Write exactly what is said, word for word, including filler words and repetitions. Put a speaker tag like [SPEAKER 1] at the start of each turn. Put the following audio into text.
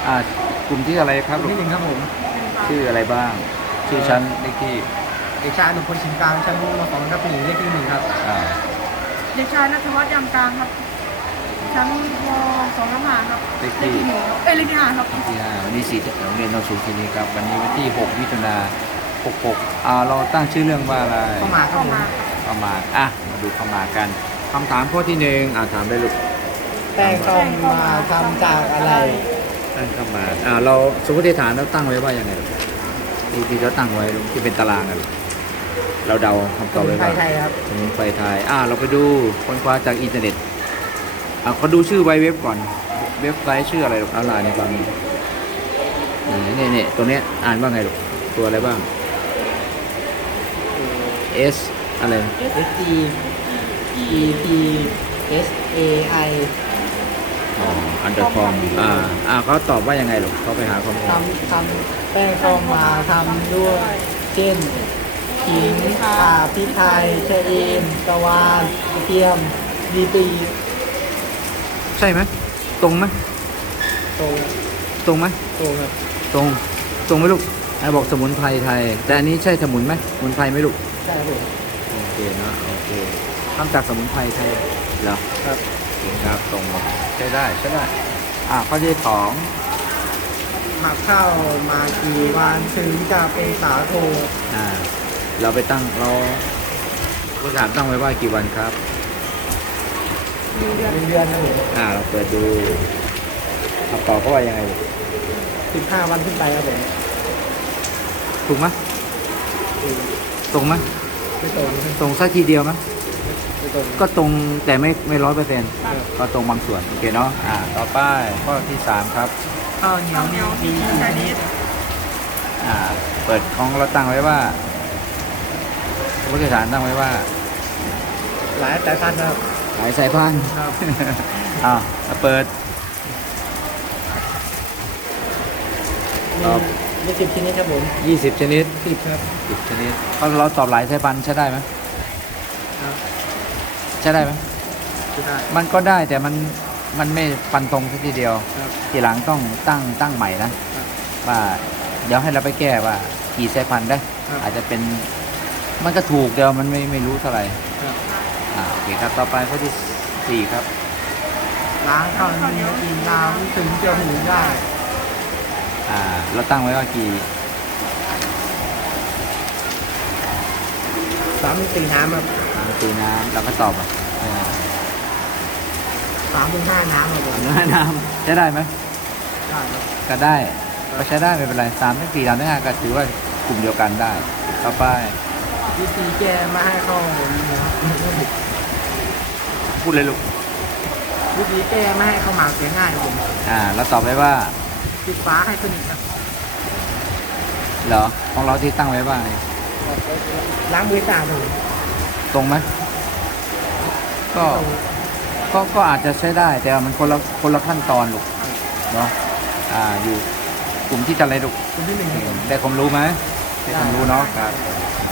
[SPEAKER 1] อ่ากลุ่มที่อะไรครับลูก
[SPEAKER 2] ที่หนึ่งครับผม
[SPEAKER 1] ชื่ออะไรบ้างชื่อชั้นเลขที่
[SPEAKER 2] เด็กชายอนุพลชิมกลางชั้นมสองครับหนึ่งเลขที่หนึ่งครับ
[SPEAKER 1] อ่า
[SPEAKER 3] เด็กชายณัฐวัฒน์ยามกลางครับชั้นมสองทับห้าครับ
[SPEAKER 1] เลข
[SPEAKER 3] เลข
[SPEAKER 1] ที่
[SPEAKER 3] ที่หนึ่งครับเอ้ยเลขที่ห้าครับ
[SPEAKER 1] เลขที่ห้าวันนี้สี่โรงเรียนโนนสูงที่นี้ครับวันนี้วันที่หกมิถุนาหกหกอ่าเราตั้งชื่อเรื่องว่าอะไร
[SPEAKER 2] เข้ามาครับ
[SPEAKER 3] เข้า
[SPEAKER 2] ผม
[SPEAKER 3] มา
[SPEAKER 1] เข้ามาอ่ะมาดูเข้ามากันคำถามข้อที่หนึ่งอ่าถามได้ลูก
[SPEAKER 2] แป้งทองมาทำจากอะไร
[SPEAKER 1] ตั้งเข้ามาอ่าเราสมมติฐานเราตั้งไว้ว่ายังไงลูกที่ที่เราตั้งไว้ลูกที่เป็นตารางกันลูกเราเดาคำตอบไว้
[SPEAKER 2] ไท
[SPEAKER 1] ว่าย
[SPEAKER 2] ไทยครับ
[SPEAKER 1] สมุนไพรไทยอ่าเราไปดูค้นคว้าจากอินเทอร์เน็ตอ่าเขาดูชื่อไวเว็บก่อนเว็บไซต์ชื่ออะไรลูกเอาล่ะในความนี้นี่นี่ตัวเนี้ยอ่านว่าไงลูกตัวอะไรบ้าง S อะไร
[SPEAKER 2] S G E P S A I
[SPEAKER 1] อ๋ออันเดอร์คอมอ่าอ่าเขาตอบว่ายังไงลูกเขาไปหาข้อมูล
[SPEAKER 2] ทำทำแป้งทองมาทำด้วยเช่นขิงข่าพริกไทยชะเอมกะวานกระเทียมดีตี
[SPEAKER 1] ใช่ไหมตรงไหม
[SPEAKER 2] โต
[SPEAKER 1] ตรงไหม
[SPEAKER 2] โตครับ
[SPEAKER 1] ตรง ตรงไหมลูกไอ้บอกสมุนไพรไทย แต่อันนี้ใช่สมุนไหมสมุนไพรไหมลูก
[SPEAKER 2] ใช่ครับผม
[SPEAKER 1] โอเคนะโอเคทำจากสมุนไพรไทยเหรอ
[SPEAKER 2] ครับ
[SPEAKER 1] โอเคครับตรงหมดใช้ได้ใช้ได้อ่าข้อที่สอง
[SPEAKER 2] หมักข้าวมากี่วันถึงจะเป็นสาโท
[SPEAKER 1] อ่าเราไปตั้งเราผู้ถามตั้งไว้ว่ากี่วันครับ
[SPEAKER 3] หนึ่งเดือน
[SPEAKER 2] เป็นเดือนนะผม
[SPEAKER 1] อ่าเราเปิดดูคำตอบเขาว่ายังไงลูก
[SPEAKER 2] สิบห้าวันขึ้นไปครับผม
[SPEAKER 1] ถูกไหมตรงไหม
[SPEAKER 2] ไม่ตรงไม่
[SPEAKER 1] ตรงสักทีเดียวไหม
[SPEAKER 2] ตรง
[SPEAKER 1] ก็ตรงแต่ไม่ไม่ร้อยเปอร์เซ็นต์ก็ตรงบางส่วนโอเคเนาะอ่าต่อไปข้อที่สามครับ
[SPEAKER 2] ข้าวเหนียว
[SPEAKER 3] ข้าวเหนียว
[SPEAKER 2] มี
[SPEAKER 3] มีชานิด
[SPEAKER 1] อ่าเปิดของเราตั้งไว้ว่าผู้โดยสารตั้งไว้ว่า
[SPEAKER 2] หลายสายพันธุ์ครับ
[SPEAKER 1] หลายสายพันธุ์
[SPEAKER 2] ครับ
[SPEAKER 1] อ่าเปิด
[SPEAKER 2] มี
[SPEAKER 1] ครับ
[SPEAKER 2] มีสิบชนิดครับผม
[SPEAKER 1] ยี่สิบชนิด
[SPEAKER 2] สิบครับ
[SPEAKER 1] สิบชนิดก็เราตอบหลายสายพันธุ์ใช้ได้ไหม
[SPEAKER 2] ครับ
[SPEAKER 1] ใช้ได้ไหม
[SPEAKER 2] ใช่ได้
[SPEAKER 1] มันก็ได้แต่มันมันไม่ฟันตรงสักทีเดียว
[SPEAKER 2] ครับ
[SPEAKER 1] ทีหลังต้องตั้งตั้งใหม่นะครับ ว่าเดี๋ยวให้เราไปแก้ว่ากี่สายพันธุ์ได้
[SPEAKER 2] ครับ
[SPEAKER 1] อาจจะเป็นมันก็ถูกเดียวมันไม่ไม่รู้เท่าไหร่
[SPEAKER 2] ครับ
[SPEAKER 1] อ่าโอเคครับต่อไปข้อที่สี่ครับ
[SPEAKER 2] ล้างข้าวเหนียวกินน้ำถึงจะหุงได้
[SPEAKER 1] อ่าเราตั้งไว้ว่ากี่
[SPEAKER 2] สามถึงสี่น้ำครับ
[SPEAKER 1] สามสี่น้ำเราก็ตอบอ่ะอ่า
[SPEAKER 2] สามถึงห้าน้ำครับผม
[SPEAKER 1] สามห้าน้ำใช้ได้ไหม
[SPEAKER 2] ได้ครับ
[SPEAKER 1] ก็ได้ก็ใช้ได้ไม่เป็นไรสามถึงสี่สามถึงห้าก็ถือว่ากลุ่มเดียวกันได้ต่อไป
[SPEAKER 2] วิธีแก้ไม่ให้ข้าวเหนียวนะครับ
[SPEAKER 1] พูดเลยลูก
[SPEAKER 2] วิธีแก้ไม่ให้ข้าวหมากเสียง่ายครับผม
[SPEAKER 1] อ่าเราตอบไว้ว่า
[SPEAKER 2] ปิดฟ้าให้สนิทครับ
[SPEAKER 1] เหรอของเราที่ตั้งไว้ว่าไง
[SPEAKER 2] ล้างมือสะอาดครับผม
[SPEAKER 1] ตรงไหมก็ก็ก็อาจจะใช้ได้แต่ว่ามันคนละคนละขั้นตอนลูกเนาะอ่าอยู่กลุ่มที่จะอะไรลูก
[SPEAKER 2] คนที่หนึ่งครับผม
[SPEAKER 1] ได้ความรู้ไหมได้ความรู้เนาะครับ